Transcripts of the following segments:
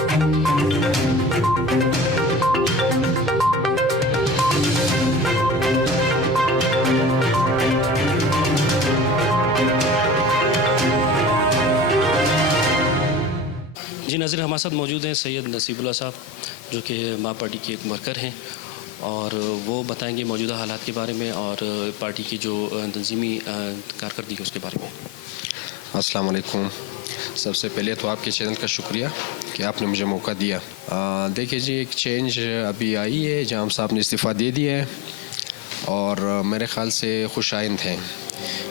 جی ناظرین، ہمارے ساتھ موجود ہیں سید نصیب اللہ صاحب، جو کہ ماں پارٹی کے ایک ورکر ہیں، اور وہ بتائیں گے موجودہ حالات کے بارے میں اور پارٹی کی جو تنظیمی کارکردگی ہے اس کے بارے میں۔ السلام علیکم۔ سب سے پہلے تو آپ کے چینل کا شکریہ کہ آپ نے مجھے موقع دیا۔ دیکھیے جی، ایک چینج ابھی آئی ہے، جام صاحب نے استعفیٰ دے دیا ہے، اور میرے خیال سے خوش آئند ہیں،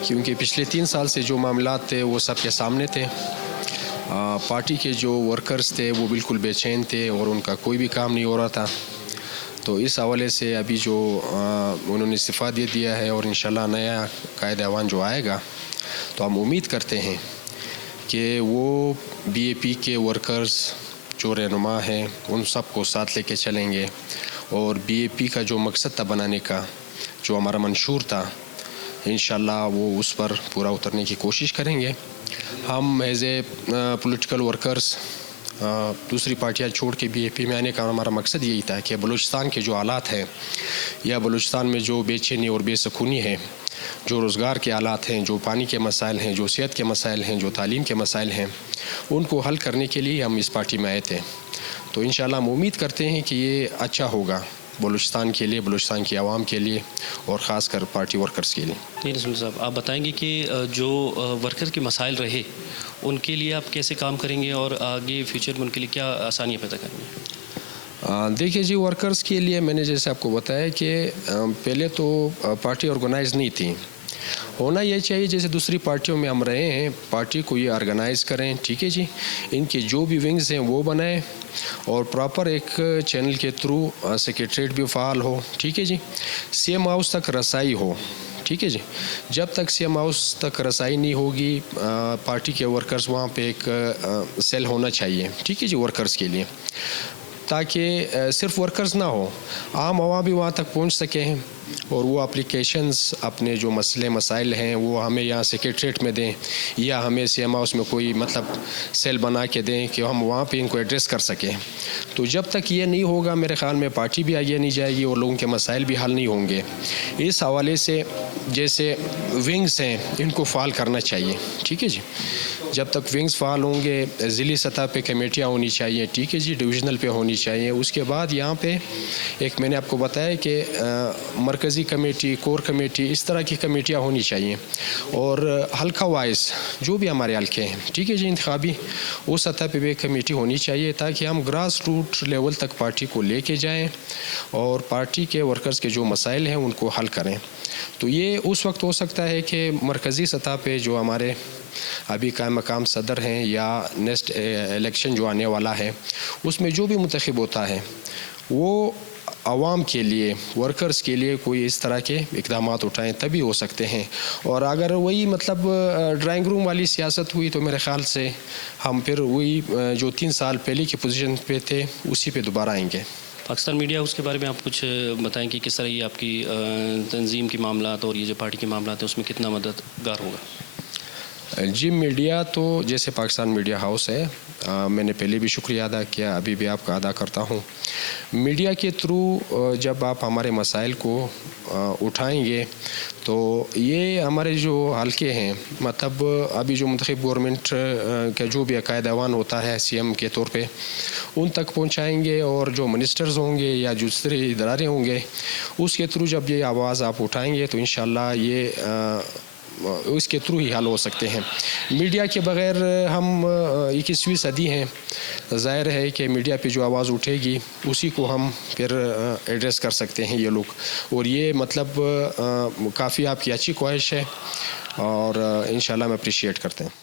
کیونکہ پچھلے 3 سال سے جو معاملات تھے وہ سب کے سامنے تھے۔ پارٹی کے جو ورکرز تھے وہ بالکل بے چین تھے اور ان کا کوئی بھی کام نہیں ہو رہا تھا۔ تو اس حوالے سے ابھی جو انہوں نے استعفیٰ دے دیا ہے، اور انشاءاللہ نیا قائد ایوان جو آئے گا، تو ہم امید کرتے ہیں کہ وہ بی اے پی کے ورکرز جو رہنما ہیں ان سب کو ساتھ لے کے چلیں گے، اور بی اے پی کا جو مقصد تھا بنانے کا، جو ہمارا منشور تھا، انشاءاللہ وہ اس پر پورا اترنے کی کوشش کریں گے۔ ہم ایز اے پولیٹیکل ورکرز دوسری پارٹیاں چھوڑ کے بی اے پی میں آنے کا ہمارا مقصد یہی تھا کہ بلوچستان کے جو حالات ہیں، یا بلوچستان میں جو بے چینی اور بے سکونی ہے، جو روزگار کے حالات ہیں، جو پانی کے مسائل ہیں، جو صحت کے مسائل ہیں، جو تعلیم کے مسائل ہیں، ان کو حل کرنے کے لیے ہم اس پارٹی میں آئے تھے۔ تو انشاءاللہ ہم امید کرتے ہیں کہ یہ اچھا ہوگا بلوچستان کے لیے، بلوچستان کی عوام کے لیے، اور خاص کر پارٹی ورکرز کے لیے۔ جی نصیب صاحب، آپ بتائیں گے کہ جو ورکر کے مسائل رہے ان کے لیے آپ کیسے کام کریں گے، اور آگے فیوچر میں ان کے لیے کیا آسانیاں پیدا کریں گے؟ دیکھیے جی، ورکرز کے لیے میں نے جیسے آپ کو بتایا کہ پہلے تو پارٹی آرگنائز نہیں تھی۔ ہونا یہ چاہیے جیسے دوسری پارٹیوں میں ہم رہے ہیں، پارٹی کو یہ آرگنائز کریں، ٹھیک ہے جی، ان کے جو بھی ونگز ہیں وہ بنائیں، اور پراپر ایک چینل کے تھرو سیکریٹریٹ بھی فعال ہو، ٹھیک ہے جی، سی ایم ہاؤس تک رسائی ہو، ٹھیک ہے جی۔ جب تک سی ایم ہاؤس تک رسائی نہیں ہوگی، پارٹی کے ورکرز وہاں پہ ایک سیل ہونا چاہیے، ٹھیک ہے جی، ورکرز کے لیے، تاکہ صرف ورکرز نہ ہو، عام عوام بھی وہاں تک پہنچ سکیں، اور وہ اپلیکیشنز اپنے جو مسائل ہیں وہ ہمیں یہاں سیکریٹریٹ میں دیں، یا ہمیں سی ایم ہاؤس میں کوئی سیل بنا کے دیں کہ ہم وہاں پہ ان کو ایڈریس کر سکیں۔ تو جب تک یہ نہیں ہوگا، میرے خیال میں پارٹی بھی آگے نہیں جائے گی، اور لوگوں کے مسائل بھی حل نہیں ہوں گے۔ اس حوالے سے جیسے ونگز ہیں ان کو فعال کرنا چاہیے، ٹھیک ہے جی۔ جب تک ونگز فعال ہوں گے، ضلعی سطح پہ کمیٹیاں ہونی چاہیے، ٹھیک ہے جی، ڈویژنل پہ ہونی چاہیے۔ اس کے بعد یہاں پہ ایک میں نے آپ کو بتایا کہ مرکزی کمیٹی، کور کمیٹی، اس طرح کی کمیٹیاں ہونی چاہیے، اور حلقہ وائز جو بھی ہمارے حلقے ہیں، ٹھیک ہے جی، انتخابی، اس سطح پہ بھی کمیٹی ہونی چاہیے، تاکہ ہم گراس روٹ لیول تک پارٹی کو لے کے جائیں، اور پارٹی کے ورکرز کے جو مسائل ہیں ان کو حل کریں۔ تو یہ اس وقت ہو سکتا ہے کہ مرکزی سطح پہ جو ہمارے ابھی قائم مقام صدر ہیں، یا نیکسٹ الیکشن جو آنے والا ہے، اس میں جو بھی منتخب ہوتا ہے وہ عوام کے لیے، ورکرز کے لیے کوئی اس طرح کے اقدامات اٹھائیں، تبھی ہو سکتے ہیں۔ اور اگر وہی ڈرائنگ روم والی سیاست ہوئی تو میرے خیال سے ہم پھر وہی جو 3 سال پہلے کی پوزیشن پہ تھے اسی پہ دوبارہ آئیں گے۔ پاکستان میڈیا ہاؤس کے بارے میں آپ کچھ بتائیں کہ کس طرح یہ آپ کی تنظیم کے معاملات اور یہ جو پارٹی کے معاملات ہیں اس میں کتنا مددگار ہوگا؟ جی، میڈیا تو جیسے پاکستان میڈیا ہاؤس ہے، میں نے پہلے بھی شکریہ ادا کیا، ابھی بھی آپ کا ادا کرتا ہوں۔ میڈیا کے تھرو جب آپ ہمارے مسائل کو اٹھائیں گے تو یہ ہمارے جو حلقے ہیں، ابھی جو منتخب گورنمنٹ کا جو بھی قائد ایوان ہوتا ہے سی ایم کے طور پہ، ان تک پہنچائیں گے، اور جو منسٹرز ہوں گے یا دوسرے ادارے ہوں گے، اس کے تھرو جب یہ آواز آپ اٹھائیں گے تو انشاءاللہ یہ اس کے تھرو ہی حل ہو سکتے ہیں۔ میڈیا کے بغیر ہم 21ویں صدی ہیں، ظاہر ہے کہ میڈیا پہ جو آواز اٹھے گی اسی کو ہم پھر ایڈریس کر سکتے ہیں یہ لوگ، اور یہ کافی آپ کی اچھی خواہش ہے، اور انشاءاللہ ہم اپریشیٹ کرتے ہیں۔